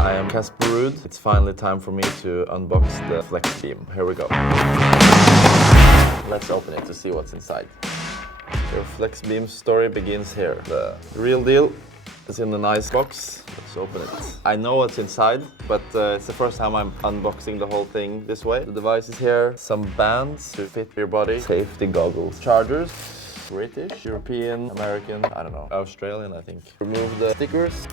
I am Casper Ruud. It's finally time for me to unbox the FlexBeam. Here we go. Let's open it to see what's inside. Your FlexBeam story begins here. The real deal is in a nice box. Let's open it. I know what's inside, but it's the first time I'm unboxing the whole thing this way. The device is here, some bands to fit your body, safety goggles, chargers, British, European, American, I don't know, Australian I think. Remove the stickers.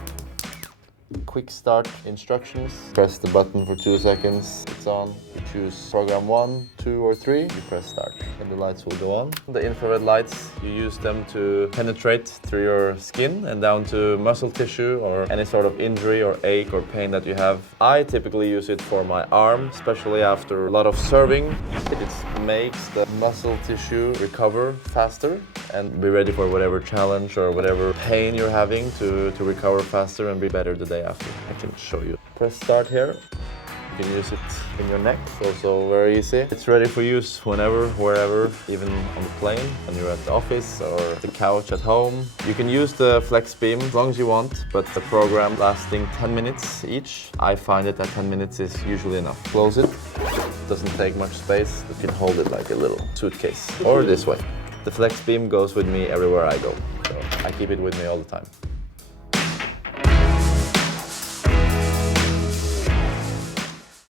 Quick start instructions. Press the button for 2 seconds. It's on. You choose program 1, 2 or 3. You press start and the lights will go on. The infrared lights, you use them to penetrate through your skin and down to muscle tissue or any sort of injury or ache or pain that you have. I typically use it for my arm, especially after a lot of serving. It makes the muscle tissue recover faster and be ready for whatever challenge or whatever pain you're having to recover faster and be better the day after. I can show you. Press start here. You can use it in your neck, also very easy. It's ready for use whenever, wherever, even on the plane, when you're at the office or the couch at home. You can use the FlexBeam as long as you want, but the program lasting 10 minutes each. I find it that 10 minutes is usually enough. Close it. Doesn't take much space. You can hold it like a little suitcase, or this way. The FlexBeam goes with me everywhere I go, so I keep it with me all the time.